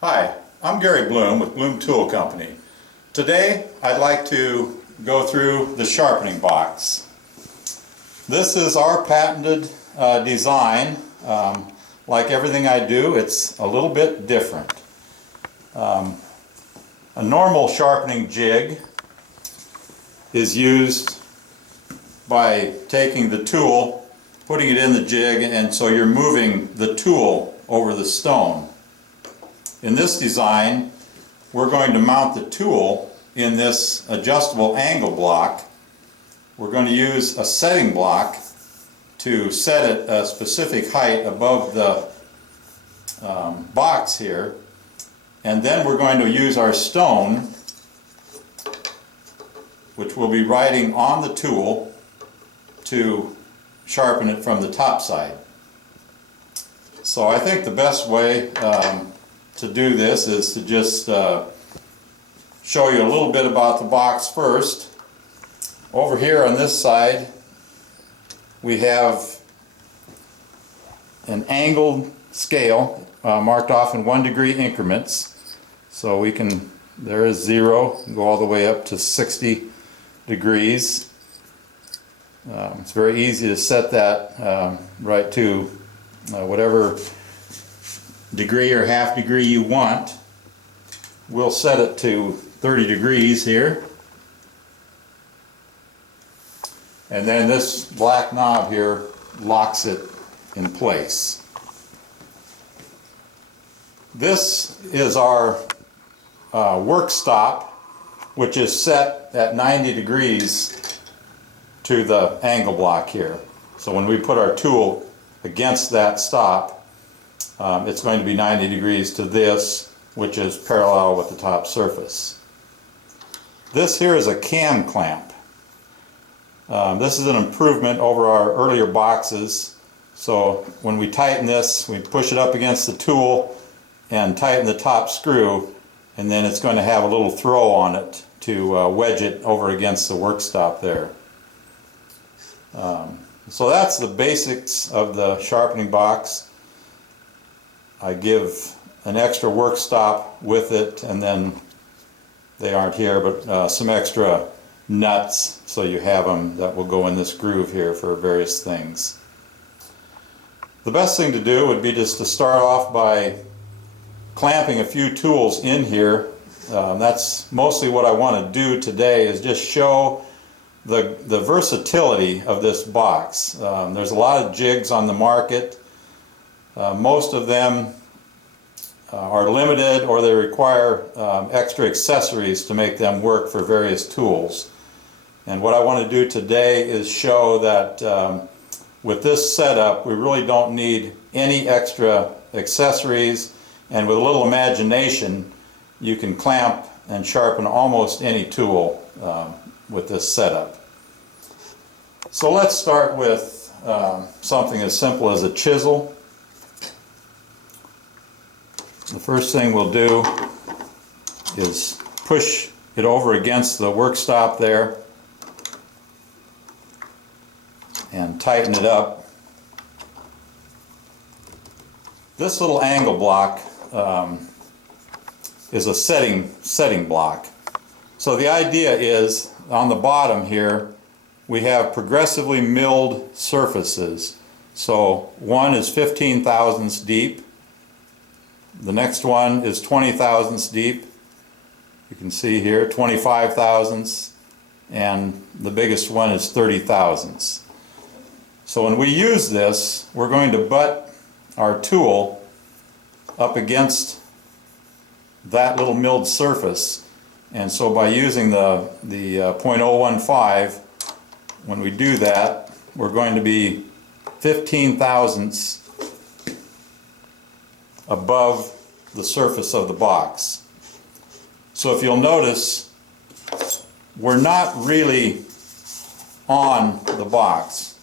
Hi, I'm Gary Blum with Blum Tool Company. Today I'd like to go through the sharpening box. This is our patented design. Like everything I do, it's a little bit different. A normal sharpening jig is used by taking the tool, putting it in the jig, and so you're moving the tool over the stone. In this design, we're going to mount the tool in this adjustable angle block. We're going to use a setting block to set it a specific height above the box here, and then we're going to use our stone, which we'll be riding on the tool to sharpen it from the top side. So I think the best way to do this is to just show you a little bit about the box first. Over here on this side we have an angled scale marked off in 1 degree increments, so we can, there is 0, go all the way up to 60 degrees. It's very easy to set that right to whatever degree or half degree you want. We'll set it to 30 degrees here. And then this black knob here locks it in place. This is our work stop, which is set at 90 degrees to the angle block here. So when we put our tool against that stop, it's going to be 90 degrees to this, which is parallel with the top surface. This here is a cam clamp. This is an improvement over our earlier boxes. So when we tighten this, we push it up against the tool and tighten the top screw, and then it's going to have a little throw on it to wedge it over against the work stop there. So that's the basics of the sharpening box. I give an extra work stop with it, and then they aren't here, but some extra nuts, so you have them that will go in this groove here for various things. The best thing to do would be just to start off by clamping a few tools in here. That's mostly what I want to do today, is just show the versatility of this box. There's a lot of jigs on the market. Most of them are limited, or they require extra accessories to make them work for various tools. And what I want to do today is show that with this setup we really don't need any extra accessories, and with a little imagination you can clamp and sharpen almost any tool with this setup. So let's start with something as simple as a chisel. The first thing we'll do is push it over against the work stop there and tighten it up. This little angle block is a setting block. So the idea is, on the bottom here we have progressively milled surfaces. So one is 15 thousandths deep, the next one is 20 thousandths deep, you can see here 25 thousandths, and the biggest one is 30 thousandths. So when we use this, we're going to butt our tool up against that little milled surface, and so by using the 0.015, when we do that, we're going to be 15 thousandths above the surface of the box. So if you'll notice, we're not really on the box.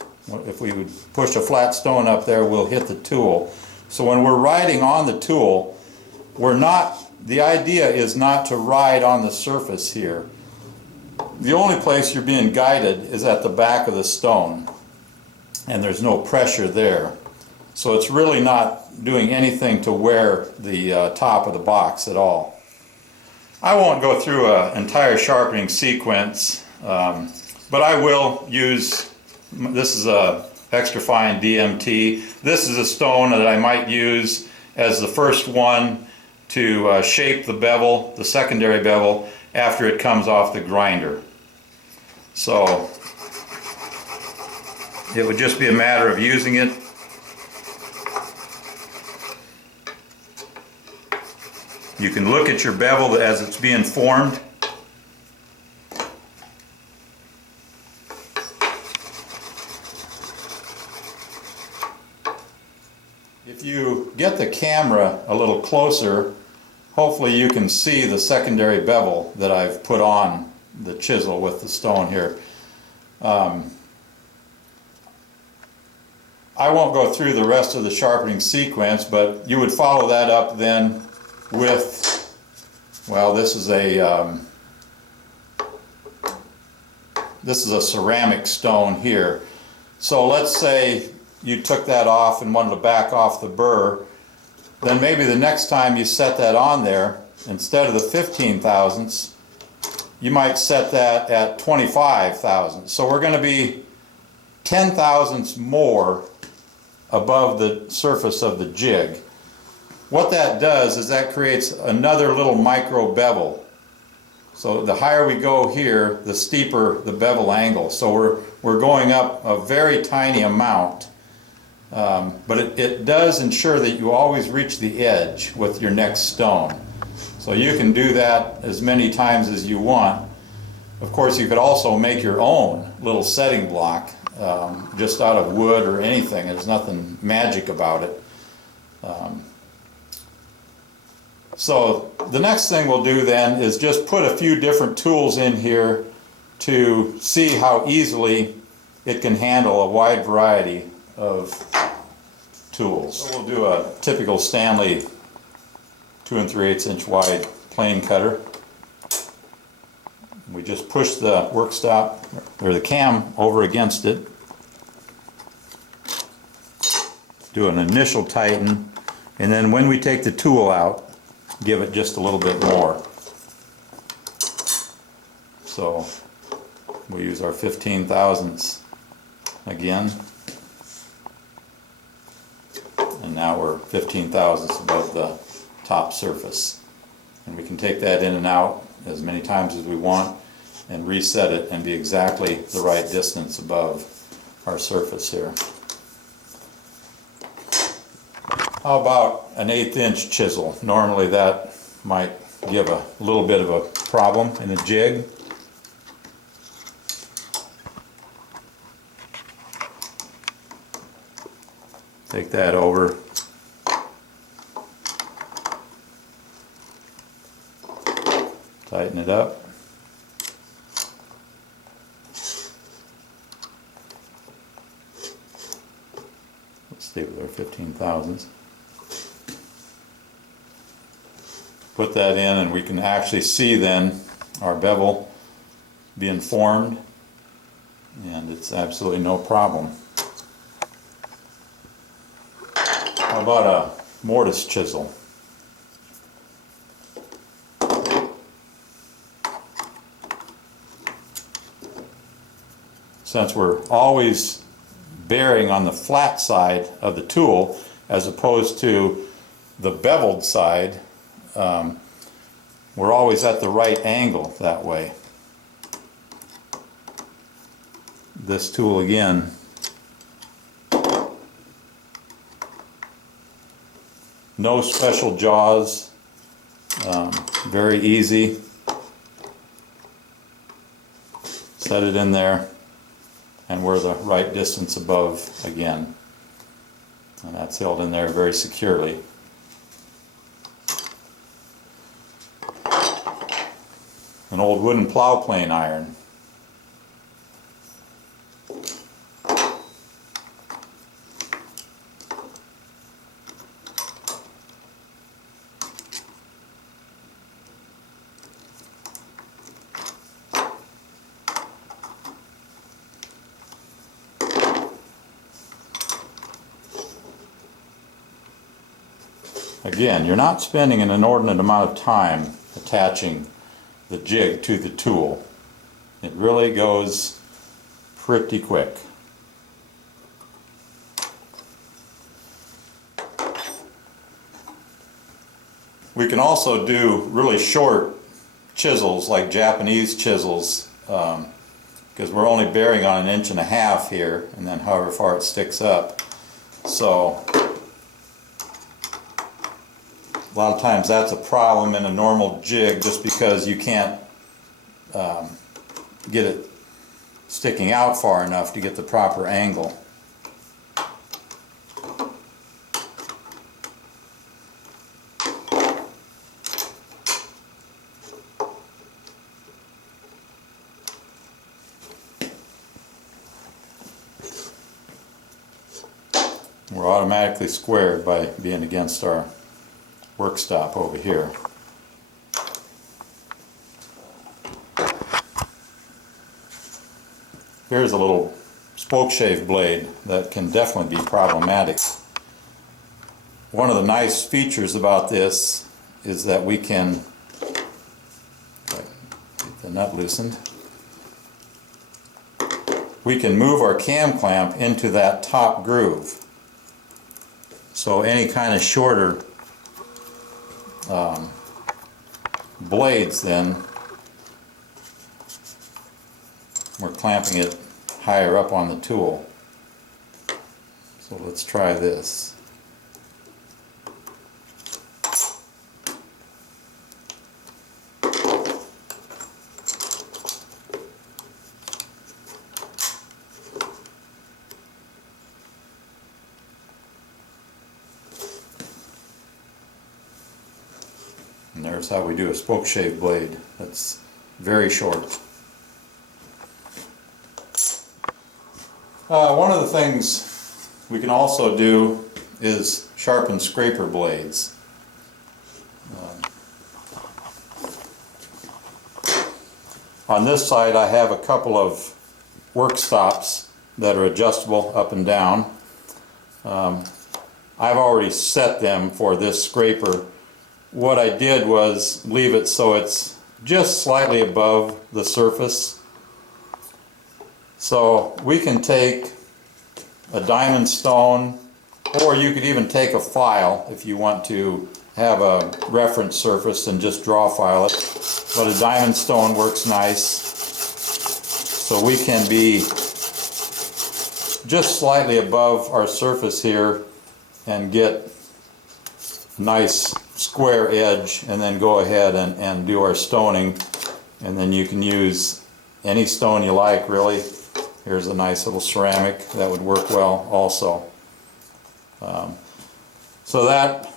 If we would push a flat stone up there, we'll hit the tool. So when we're riding on the tool, the idea is not to ride on the surface here. The only place you're being guided is at the back of the stone, and there's no pressure there. So it's really not doing anything to wear the top of the box at all. I won't go through an entire sharpening sequence, but I will use, this is a extra fine DMT. This is a stone that I might use as the first one to shape the bevel, the secondary bevel, after it comes off the grinder. So it would just be a matter of using it. You can look at your bevel as it's being formed. If you get the camera a little closer, hopefully you can see the secondary bevel that I've put on the chisel with the stone here. I won't go through the rest of the sharpening sequence, but you would follow that up then with, well, this is a ceramic stone here. So let's say you took that off and wanted to back off the burr, then maybe the next time you set that on there, instead of the 15 thousandths, you might set that at 25 thousandths. So we're going to be 10 thousandths more above the surface of the jig. What that does is that creates another little micro bevel. So the higher we go here, the steeper the bevel angle. So we're going up a very tiny amount, but it does ensure that you always reach the edge with your next stone. So you can do that as many times as you want. Of course, you could also make your own little setting block just out of wood or anything. There's nothing magic about it. So the next thing we'll do then is just put a few different tools in here to see how easily it can handle a wide variety of tools. So we'll do a typical Stanley 2 3/8 inch wide plane cutter. We just push the work stop or the cam over against it, do an initial tighten, and then when we take the tool out, give it just a little bit more. So we use our 15 thousandths again, and now we're 15 thousandths above the top surface, and we can take that in and out as many times as we want and reset it and be exactly the right distance above our surface here. How about an 1/8 inch chisel? Normally that might give a little bit of a problem in a jig. Take that over. Tighten it up. Let's stay with our 15 thousandths. Put that in, and we can actually see then our bevel being formed, and it's absolutely no problem. How about a mortise chisel? Since we're always bearing on the flat side of the tool as opposed to the beveled side, we're always at the right angle that way. This tool again, no special jaws, very easy. Set it in there, and we're the right distance above again, and that's held in there very securely. An old wooden plow plane iron. Again, you're not spending an inordinate amount of time attaching the jig to the tool. It really goes pretty quick. We can also do really short chisels, like Japanese chisels, because we're only bearing on 1.5 inches here, and then however far it sticks up. So a lot of times that's a problem in a normal jig, just because you can't get it sticking out far enough to get the proper angle. We're automatically squared by being against our work stop over here. Here's a little spoke shave blade that can definitely be problematic. One of the nice features about this is that we can get the nut loosened. We can move our cam clamp into that top groove. So any kind of shorter blades, then we're clamping it higher up on the tool. So let's try this. And there's how we do a spoke shave blade. That's very short. One of the things we can also do is sharpen scraper blades. On this side I have a couple of work stops that are adjustable up and down. I've already set them for this scraper. What I did was leave it so it's just slightly above the surface. So we can take a diamond stone, or you could even take a file if you want to have a reference surface and just draw file it. But a diamond stone works nice. So we can be just slightly above our surface here and get a nice square edge, and then go ahead and do our stoning. And then you can use any stone you like, really. Here's a nice little ceramic that would work well also. So that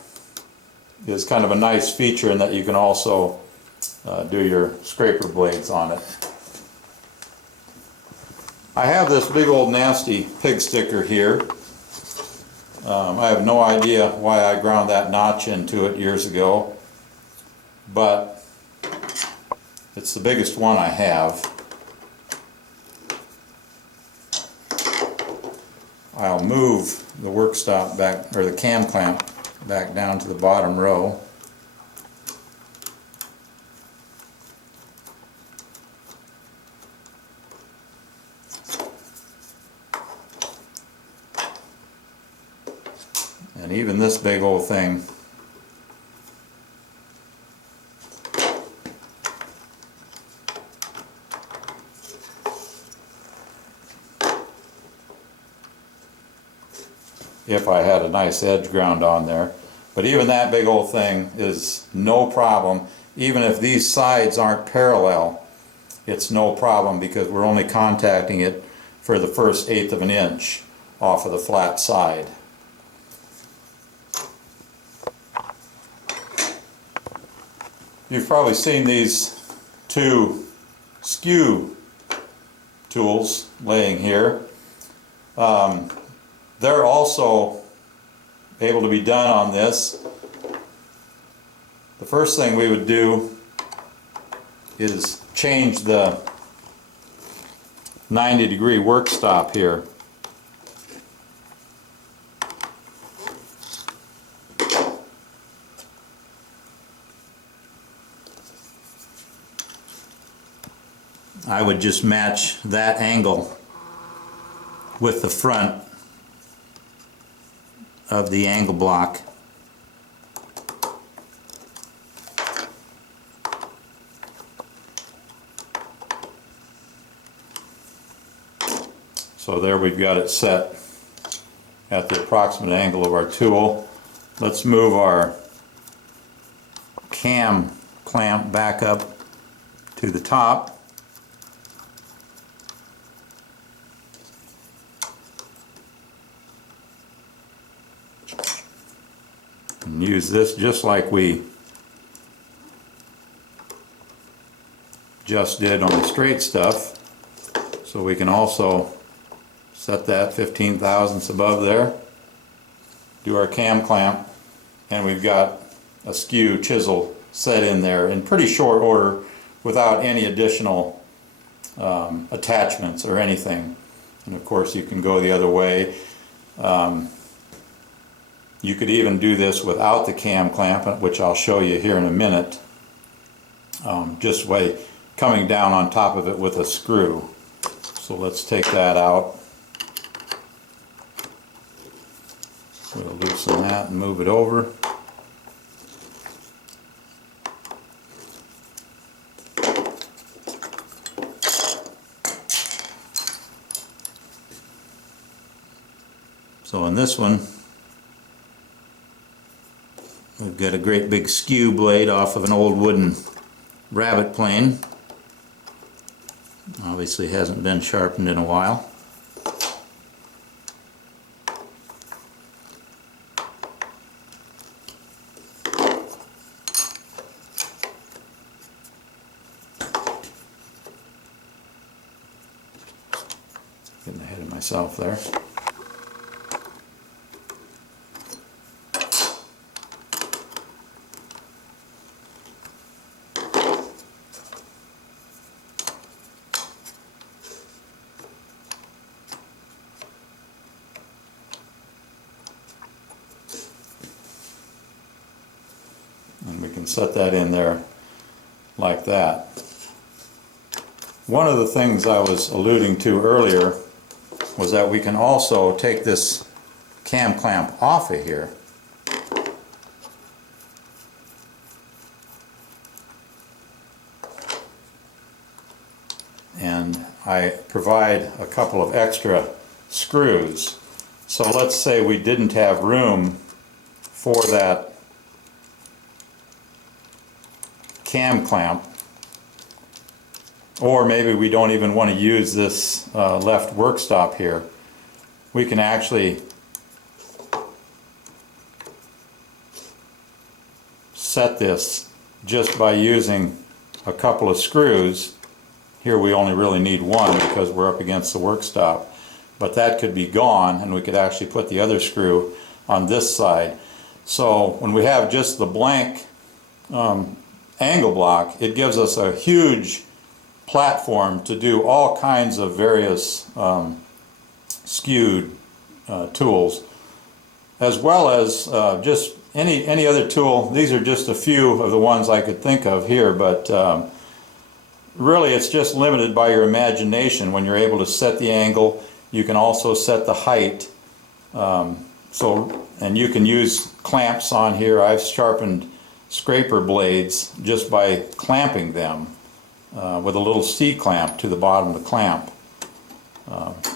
is kind of a nice feature, in that you can also do your scraper blades on it. I have this big old nasty pig sticker here. I have no idea why I ground that notch into it years ago, but it's the biggest one I have. I'll move the work stop back, or the cam clamp back down to the bottom row. And even this big old thing if I had a nice edge ground on there. But even that big old thing is no problem. Even if these sides aren't parallel, it's no problem, because we're only contacting it for the first 1/8 of an inch off of the flat side. You've probably seen these two skew tools laying here. They're also able to be done on this. The first thing we would do is change the 90-degree work stop here. I would just match that angle with the front of the angle block. So there we've got it set at the approximate angle of our tool. Let's move our cam clamp back up to the top. And use this just like we just did on the straight stuff. So we can also set that 15 thousandths above there, do our cam clamp, and we've got a skew chisel set in there in pretty short order without any additional attachments or anything. And of course you can go the other way. You could even do this without the cam clamp, which I'll show you here in a minute, just by coming down on top of it with a screw. So let's take that out. We'll loosen that and move it over. So in this one, we've got a great big skew blade off of an old wooden rabbet plane. Obviously hasn't been sharpened in a while. Getting ahead of myself there. And we can set that in there like that. One of the things I was alluding to earlier was that we can also take this cam clamp off of here and I provide a couple of extra screws. So let's say we didn't have room for that cam clamp, or maybe we don't even want to use this left work stop here. We can actually set this just by using a couple of screws. Here we only really need one because we're up against the work stop, but that could be gone and we could actually put the other screw on this side. So when we have just the blank angle block, it gives us a huge platform to do all kinds of various skewed tools, as well as just any other tool. These are just a few of the ones I could think of here, but really it's just limited by your imagination. When you're able to set the angle, you can also set the height. And you can use clamps on here. I've sharpened scraper blades just by clamping them with a little C-clamp to the bottom of the clamp.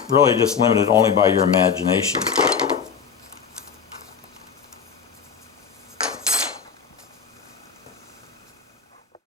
Really just limited only by your imagination.